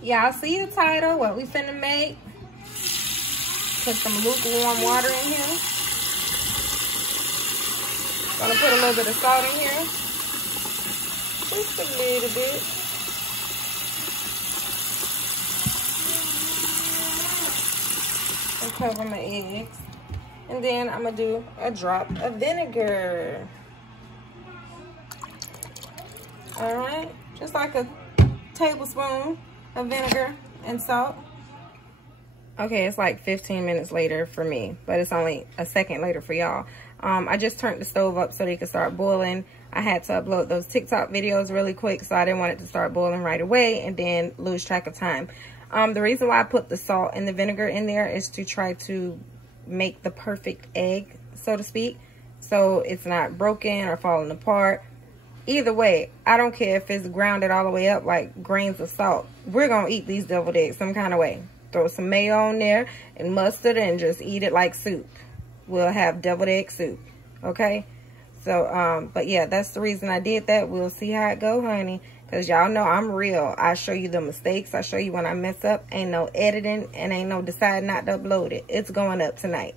Y'all see the title, what we finna make. Put some lukewarm water in here. Gonna put a little bit of salt in here. Just a little bit. And cover my eggs. And then I'm gonna do a drop of vinegar. All right, just like a tablespoon of vinegar and salt. Okay, it's like 15 minutes later for me, but it's only a second later for y'all. I just turned the stove up so they could start boiling. I had to upload those TikTok videos really quick, so I didn't want it to start boiling right away and then lose track of time. The reason why I put the salt and the vinegar in there is to try to make the perfect egg, so to speak, so it's not broken or falling apart. Either way, I don't care if it's grounded all the way up like grains of salt. We're gonna eat these deviled eggs some kind of way. Throw some mayo on there and mustard and just eat it like soup. We'll have deviled egg soup, okay? So, but yeah, that's the reason I did that. We'll see how it go, honey, because y'all know I'm real. I show you the mistakes. I show you when I mess up. Ain't no editing and ain't no decide not to upload it. It's going up tonight.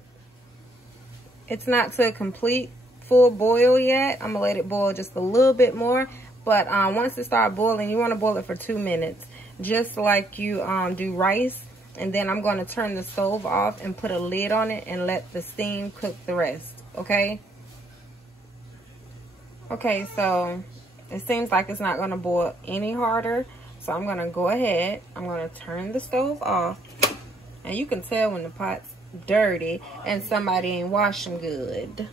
It's not to a complete full boil yet. I'm gonna let it boil just a little bit more, but once it starts boiling, you want to boil it for 2 minutes, just like you do rice. And then I'm going to turn the stove off and put a lid on it and let the steam cook the rest. Okay, so it seems like it's not going to boil any harder, so I'm going to go ahead, I'm going to turn the stove off. And you can tell when the pot's dirty and somebody ain't washed them good.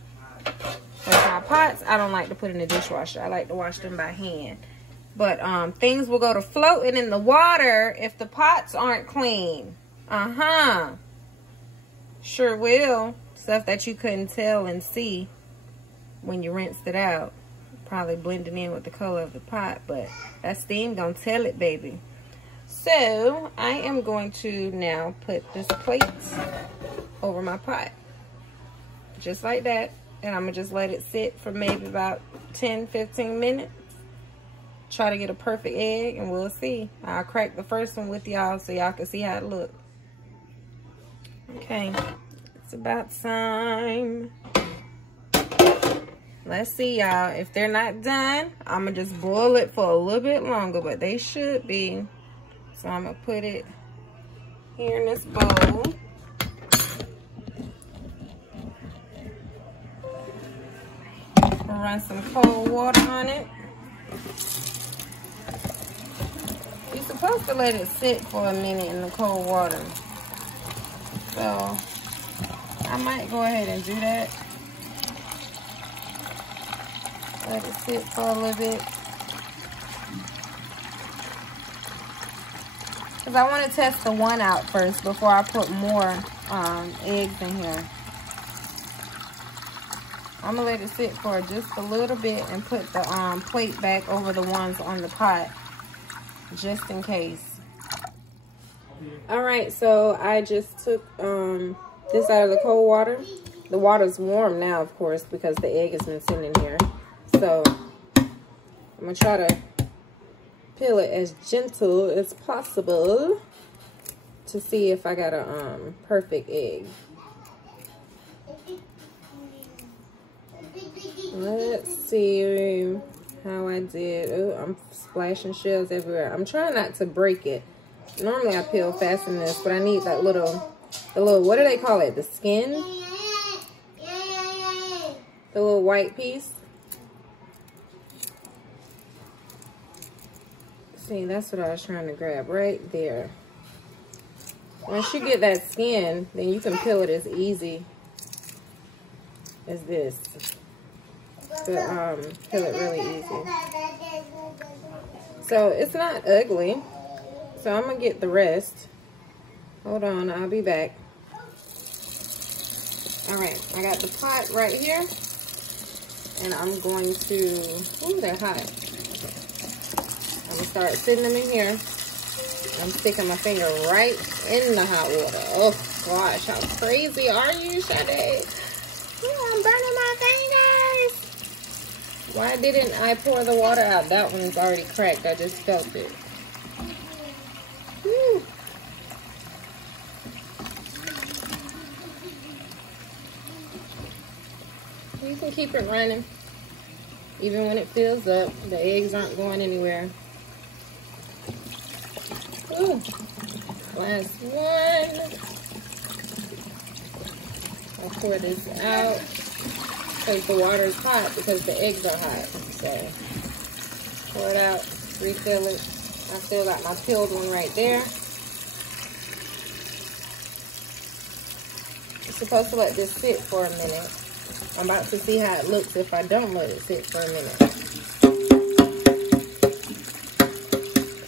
With my pots, I don't like to put in the dishwasher. I like to wash them by hand. But things will go to floating in the water if the pots aren't clean. Sure will. Stuff that you couldn't tell and see when you rinsed it out. Probably blending in with the color of the pot, but that steam gonna tell it, baby. So I am going to now put this plate over my pot. Just like that. And I'm gonna just let it sit for maybe about 10-15 minutes. Try to get a perfect egg, and we'll see. I'll crack the first one with y'all so y'all can see how it looks. Okay, it's about time. Let's see, y'all. If they're not done, I'm gonna just boil it for a little bit longer, but they should be. So I'm gonna put it here in this bowl. Run some cold water on it. You're supposed to let it sit for a minute in the cold water. So I might go ahead and do that. Let it sit for a little bit. Because I want to test the one out first before I put more eggs in here. I'm going to let it sit for just a little bit and put the plate back over the ones on the pot, just in case. Alright, so I just took this out of the cold water. The water's warm now, of course, because the egg has been sitting in here. So I'm going to try to peel it as gentle as possible to see if I got a perfect egg. Let's see how I did. Oh, I'm splashing shells everywhere. I'm trying not to break it. Normally I peel fast in this, but I need that little, what do they call it? The skin? The little white piece. See, that's what I was trying to grab right there. Once you get that skin, then you can peel it as easy as this. To peel it really easy. So it's not ugly. So I'm gonna get the rest. Hold on, I'll be back. Alright, I got the pot right here. And I'm going to, ooh, they're hot. I'm gonna start sitting them in here. I'm sticking my finger right in the hot water. Oh gosh, how crazy are you, Sade? Oh, I'm burning my fingers. Why didn't I pour the water out? That one's already cracked. I just felt it. can keep it running. Even when it fills up, the eggs aren't going anywhere. Ooh, last one. I'll pour this out because the water is hot because the eggs are hot. So pour it out, refill it. I still got my peeled one right there. You're supposed to let this sit for a minute. I'm about to see how it looks if I don't let it sit for a minute.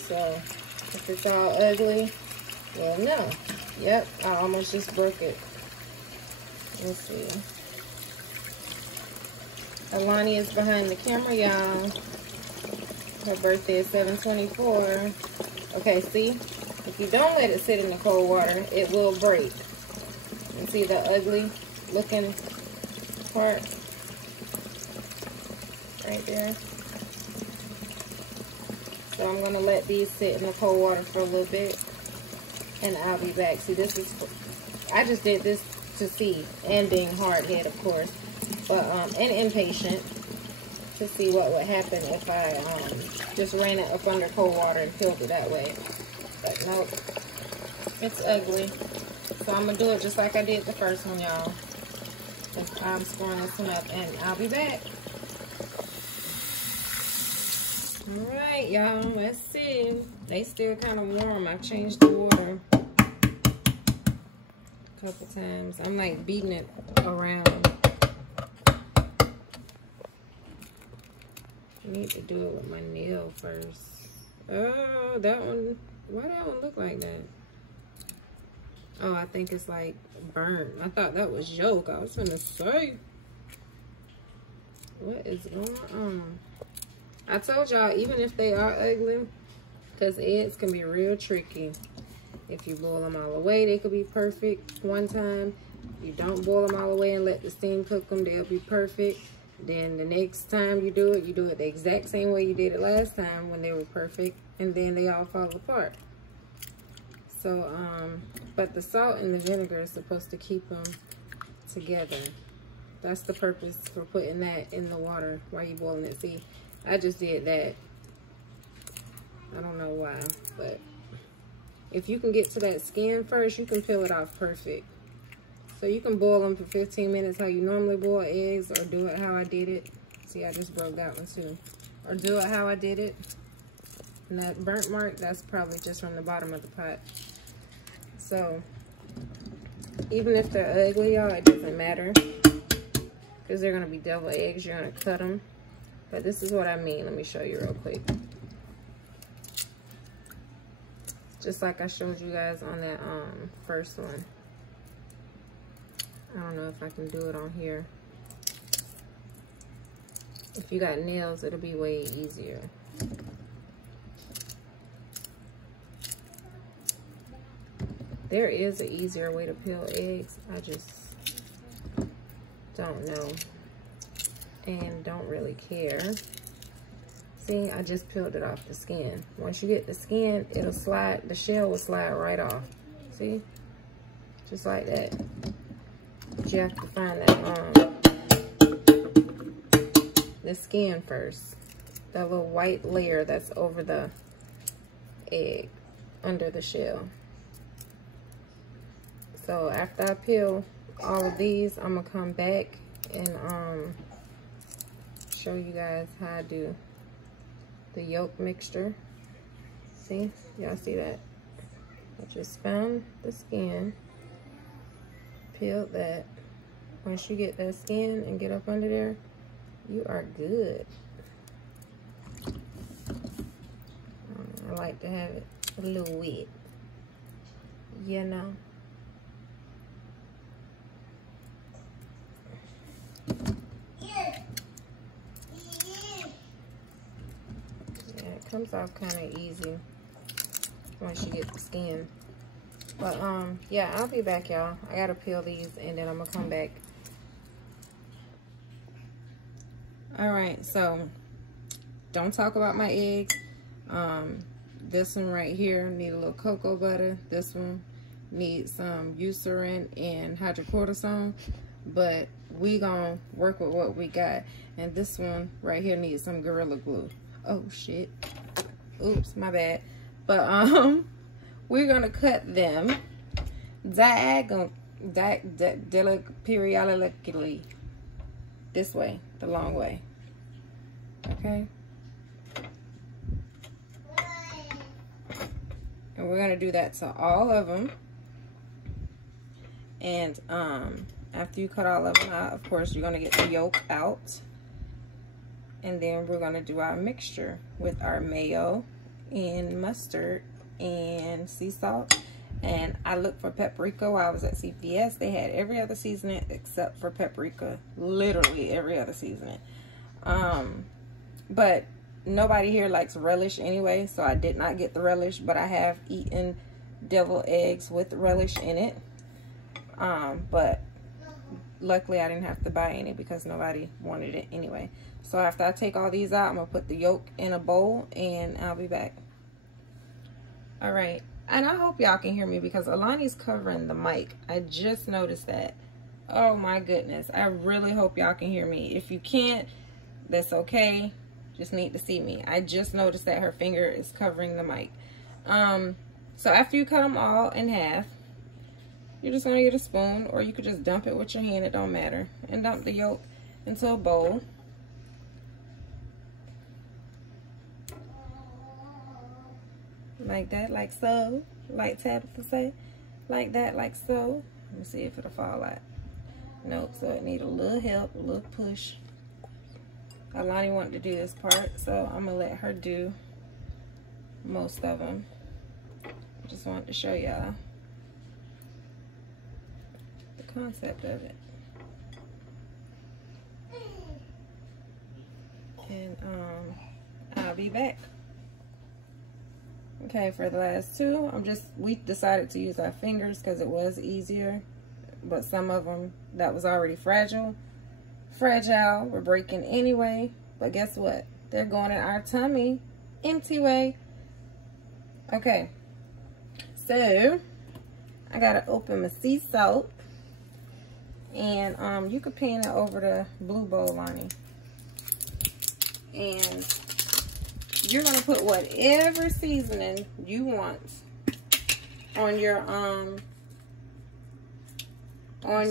So if it's all ugly, well, no. Yep, I almost just broke it. Let's see. Alani is behind the camera, y'all. Her birthday is 7/24. Okay, see? If you don't let it sit in the cold water, it will break. You see the ugly looking part right there? So I'm going to let these sit in the cold water for a little bit. And I'll be back. See, this is... I just did this to see. And being hard-headed, of course. But, and impatient. To see what would happen if I just ran it up under cold water and filled it that way. But nope, it's ugly. So I'm gonna do it just like I did the first one, y'all. I'm scoring this one up and I'll be back. All right, y'all, let's see. They still kind of warm. I changed the water a couple times. I'm like beating it around. I need to do it with my nail first. Oh, that one. Why that one look like that? Oh, I think it's like burnt. I thought that was yolk. I was gonna say, what is going on? I told y'all, even if they are ugly, because eggs can be real tricky. If you boil them all the way, they could be perfect one time. If you don't boil them all the way and let the steam cook them, they'll be perfect. Then the next time you do it the exact same way you did it last time when they were perfect, and then they all fall apart. So, but the salt and the vinegar is supposed to keep them together. That's the purpose for putting that in the water while you're boiling it. See, I just did that. I don't know why, but if you can get to that skin first, you can peel it off perfect. So you can boil them for 15 minutes how you normally boil eggs, or do it how I did it. See, I just broke that one too. Or do it how I did it. And that burnt mark, that's probably just from the bottom of the pot. So, even if they're ugly, y'all, it doesn't matter. Because they're going to be devil eggs, you're going to cut them. But this is what I mean. Let me show you real quick. Just like I showed you guys on that first one. I don't know if I can do it on here. If you got nails, it'll be way easier. There is an easier way to peel eggs. I just don't know. And don't really care. See, I just peeled it off the skin. Once you get the skin, it'll slide, the shell will slide right off. See? Just like that. But you have to find that the skin first. That little white layer that's over the egg, under the shell. So after I peel all of these, I'm gonna come back and show you guys how I do the yolk mixture. See, y'all see that? I just found the skin, peeled that. Once you get that skin and get up under there, you are good. I like to have it a little wet, you know. Comes off kind of easy once you get the skin. But yeah, I'll be back, y'all. I gotta peel these and then I'm gonna come back. All right, so don't talk about my eggs. This one right here need a little cocoa butter. This one needs some Eucerin and hydrocortisone. but we gonna work with what we got. And this one right here needs some Gorilla Glue. Oh shit, oops, my bad. But we're gonna cut them diagonally, this way, the long way. Okay, and we're gonna do that to all of them. And after you cut all of them out, of course, you're gonna get the yolk out. And then we're gonna do our mixture with our mayo and mustard and sea salt. And I looked for paprika while I was at CVS. They had every other seasoning except for paprika. Literally every other seasoning. But nobody here likes relish anyway, so I did not get the relish. But I have eaten deviled eggs with relish in it. But luckily I didn't have to buy any because nobody wanted it anyway. So after I take all these out, I'm gonna put the yolk in a bowl and I'll be back. All right, and I hope y'all can hear me because Alani's covering the mic. I just noticed that. Oh my goodness, I really hope y'all can hear me. If you can't, that's okay. Just need to see me. I just noticed that her finger is covering the mic. So after you cut them all in half, you're just gonna get a spoon, or you could just dump it with your hand, it don't matter. And dump the yolk into a bowl. Like that, like so. Like Tabitha say. Like that, like so. Let me see if it'll fall out. Nope, so it needs a little help, a little push. Alani wanted to do this part, so I'm gonna let her do most of them. Just wanted to show y'all the concept of it. And I'll be back. Okay, for the last two, we decided to use our fingers because it was easier, but some of them that was already fragile were breaking anyway. But guess what? They're going in our tummy empty way. Okay, so I gotta open my sea salt, and you could pan it over the blue bowl, Lonnie. And you're gonna put whatever seasoning you want on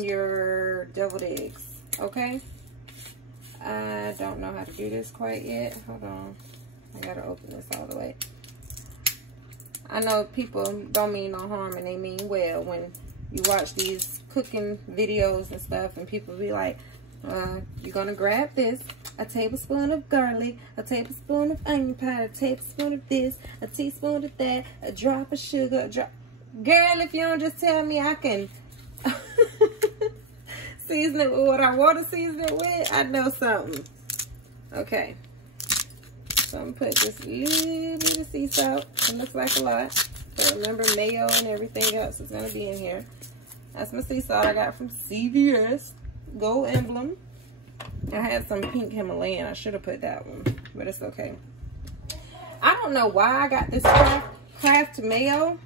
your deviled eggs, okay? I don't know how to do this quite yet. Hold on, I gotta open this all the way. I know people don't mean no harm and they mean well when you watch these cooking videos and stuff, and people be like, you're gonna grab this, a tablespoon of garlic, a tablespoon of onion powder, a tablespoon of this, a teaspoon of that, a drop of sugar, a drop. Girl, if you don't just tell me I can season it with what I want to season it with, I know something. Okay, so I'm gonna put this little bit of sea salt. It looks like a lot, but remember, mayo and everything else is gonna be in here. That's my sea salt I got from CVS. Gold emblem. I had some pink Himalayan. I should have put that one, but it's okay. I don't know why I got this Kraft mayo.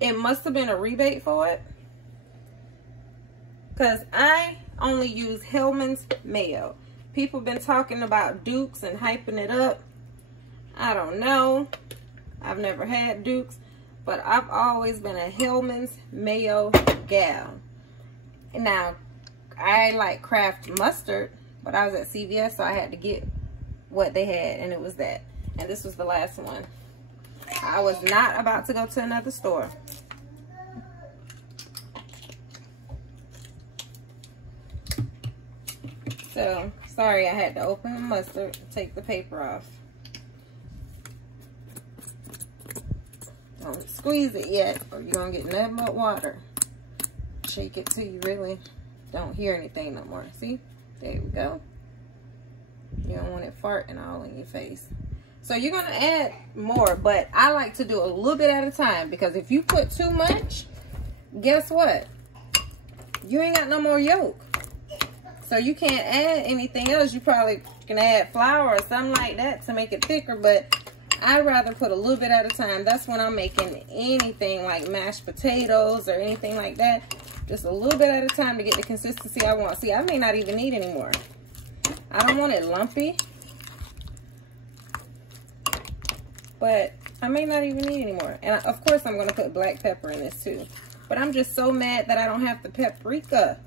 It must have been a rebate for it, because I only use Hellmann's mayo. People been talking about Duke's and hyping it up. I don't know. I've never had Duke's, but I've always been a Hellmann's mayo gal. Now, I like Kraft mustard, but I was at CVS, so I had to get what they had, and it was that. And this was the last one. I was not about to go to another store. So, sorry, I had to open the mustard, take the paper off. Don't squeeze it yet, or you're going to get nothing but water. Shake it till you really don't hear anything no more. See? There we go. You don't want it farting all in your face. So you're going to add more, but I like to do a little bit at a time, because if you put too much, guess what? You ain't got no more yolk. So you can't add anything else. You probably can add flour or something like that to make it thicker, but I'd rather put a little bit at a time. That's when I'm making anything like mashed potatoes or anything like that. Just a little bit at a time to get the consistency I want. See, I may not even need any more. I don't want it lumpy, but I may not even need any more. And of course, I'm going to put black pepper in this too. But I'm just so mad that I don't have the paprika.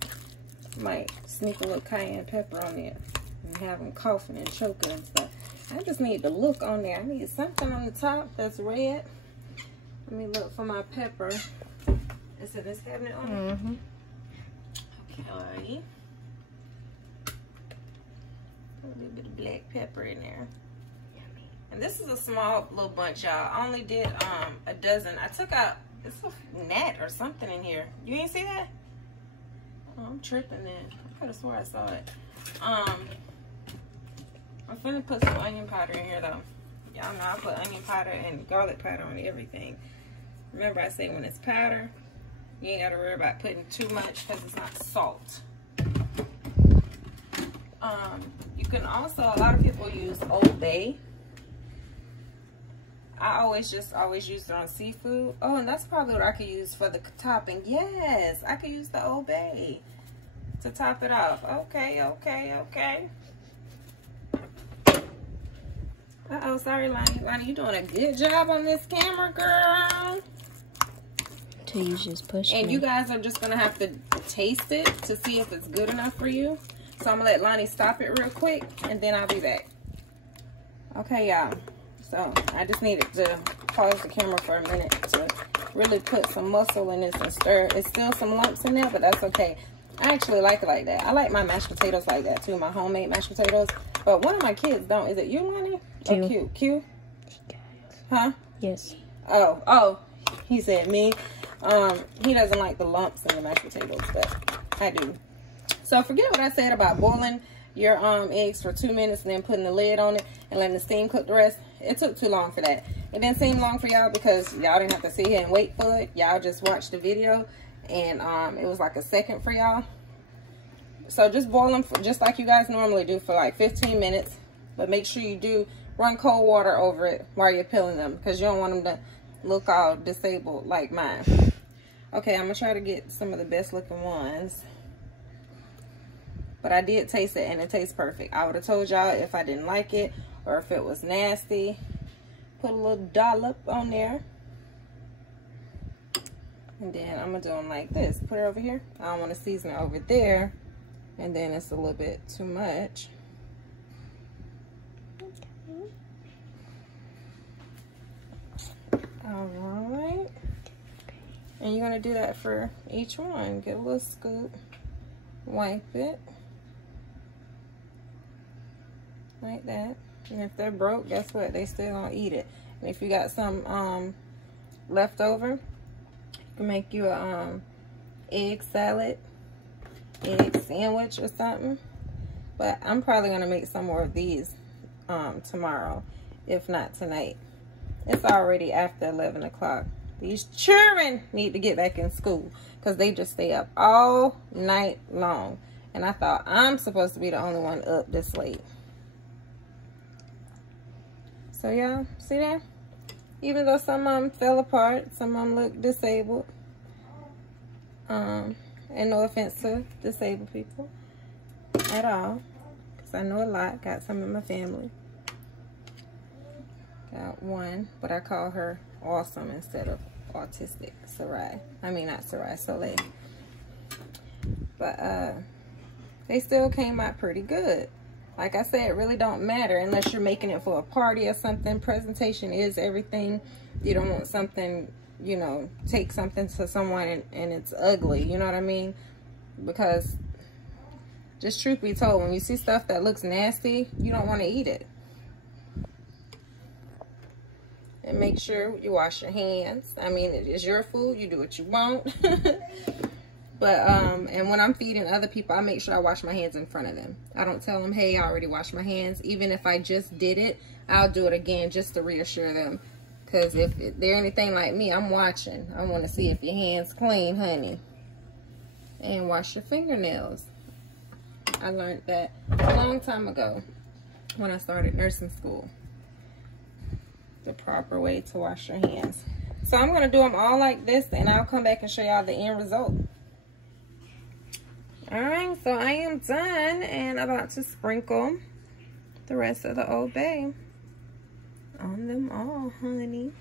Might sneak a little cayenne pepper on there and have them coughing and choking and stuff. I just need the look on there. I need something on the top that's red. Let me look for my pepper. Is it this cabinet on it? Mm-hmm. Okay. A little bit of black pepper in there. Yummy. And this is a small little bunch, y'all. I only did a dozen. I took out, it's a gnat or something in here. You ain't see that? Oh, I'm tripping then. I could have swore I saw it. I'm finna put some onion powder in here though. Y'all know I put onion powder and garlic powder on everything. Remember I say when it's powder, you ain't gotta worry about putting too much because it's not salt. You can also, a lot of people use Old Bay. I always use it on seafood. Oh, and that's probably what I could use for the topping. Yes, I could use the Old Bay to top it off. Okay. Uh-oh, sorry, Lonnie. Lonnie, you doing a good job on this camera, girl. Till you just push And me. you guys are just going to have to taste it to see if it's good enough for you. So I'm going to let Lonnie stop it real quick, and then I'll be back. Okay, y'all. So I just needed to pause the camera for a minute to really put some muscle in this and stir. It's still some lumps in there, but that's okay. I actually like it like that. I like my mashed potatoes like that too, my homemade mashed potatoes. But one of my kids don't. Is it you, Lonnie? Q. Oh, Q. Q? Huh? Yes. Oh, he said me. He doesn't like the lumps in the mashed potatoes, but I do. So forget what I said about boiling your eggs for 2 minutes and then putting the lid on it and letting the steam cook the rest. It took too long for that. It didn't seem long for y'all because y'all didn't have to sit here and wait for it. Y'all just watched the video and it was like a second for y'all. So just boil them just like you guys normally do for like 15 minutes. But make sure you do run cold water over it while you're peeling them because you don't want them to look all disabled like mine. Okay, I'm going to try to get some of the best looking ones. But I did taste it and it tastes perfect. I would have told y'all if I didn't like it or if it was nasty. Put a little dollop on there. And then I'm going to do them like this. Put it over here. I don't want to season it over there. And then it's a little bit too much. All right. And you're going to do that for each one. Get a little scoop. Wipe it. Like that. And if they're broke, guess what? They still gonna eat it. And if you got some left over, you can make you a egg salad, egg sandwich or something. But I'm probably gonna make some more of these tomorrow, if not tonight. It's already after 11 o'clock. These children need to get back in school because they just stay up all night long. And I thought I'm supposed to be the only one up this late. So y'all, see that? Even though some of them fell apart, some of them look disabled. And no offense to disabled people at all. Because I know a lot. Got some in my family. Got one, but I call her Awesome instead of Autistic Sarai. I mean, not Sarai, Soleil. But they still came out pretty good. Like I said, it really don't matter unless you're making it for a party or something. Presentation is everything. You don't want something, you know, take something to someone and it's ugly. You know what I mean? Because just truth be told, when you see stuff that looks nasty, you don't want to eat it. And make sure you wash your hands. I mean, it is your food. You do what you want. But, and when I'm feeding other people, I make sure I wash my hands in front of them. I don't tell them, hey, I already washed my hands. Even if I just did it, I'll do it again just to reassure them. Because if they're anything like me, I'm watching. I want to see if your hand's clean, honey. And wash your fingernails. I learned that a long time ago when I started nursing school. The proper way to wash your hands. So I'm going to do them all like this, and I'll come back and show y'all the end result. All right, so I am done and about to sprinkle the rest of the Old Bay on them all, honey.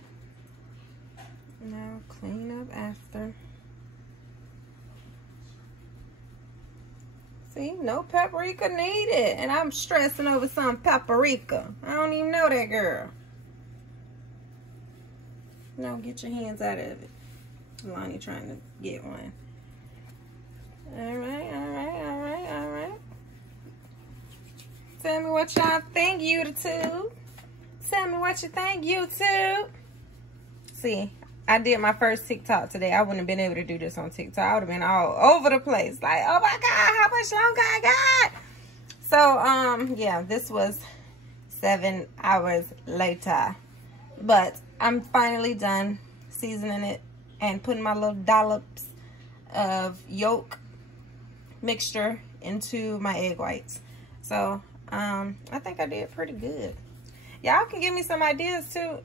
Now clean up after. See, no paprika needed. And I'm stressing over some paprika. I don't even know that girl. No, get your hands out of it. Lonnie trying to get one. All right, all right, all right, all right. Tell me what y'all think, YouTube. Tell me what you think, YouTube. See, I did my first TikTok today. I wouldn't have been able to do this on TikTok. I would have been all over the place. Like, oh my God, how much longer I got? So, yeah, this was 7 hours later. But I'm finally done seasoning it and putting my little dollops of yolk mixture into my egg whites. So, I think I did pretty good. Y'all can give me some ideas too.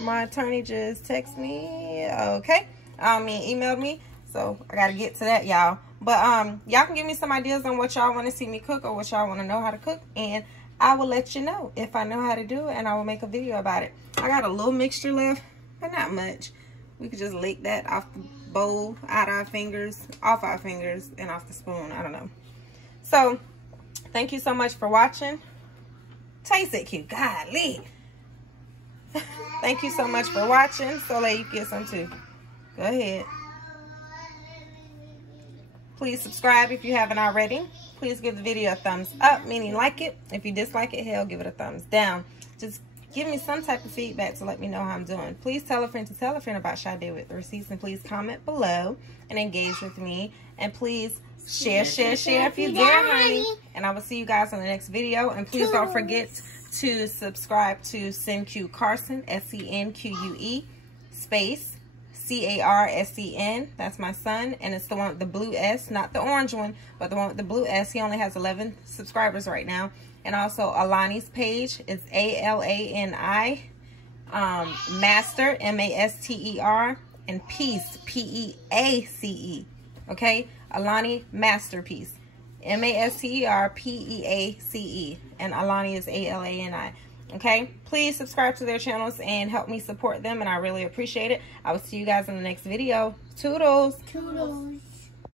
My attorney just texted me. Okay. Emailed me. So I gotta get to that, y'all. But y'all can give me some ideas on what y'all want to see me cook or what y'all want to know how to cook, and I will let you know if I know how to do it, and I will make a video about it. I got a little mixture left, but not much. We could just lick that off the bowl, out our fingers, off our fingers, and off the spoon. I don't know. So thank you so much for watching. Taste it cute. Golly. Thank you so much for watching. So let you get some too. Go ahead. Please subscribe if you haven't already. Please give the video a thumbs up, meaning like it. If you dislike it, hell, give it a thumbs down. Just give me some type of feedback to let me know how I'm doing. Please tell a friend to tell a friend about Sade with Receipts, and please comment below and engage with me. And please share if you dare, honey. And I will see you guys on the next video. And please don't forget to subscribe to Senque Carson, SENQUE space CARSEN. That's my son, and it's the one with the blue S, not the orange one, but the one with the blue S. He only has 11 subscribers right now. And also Alani's page is ALANI, Master, MASTER, and Peace, PEACE. Okay, Alani Masterpiece, MASTERPEACE, and Alani is ALANI. Okay, please subscribe to their channels and help me support them, and I really appreciate it. I will see you guys in the next video. Toodles. Toodles.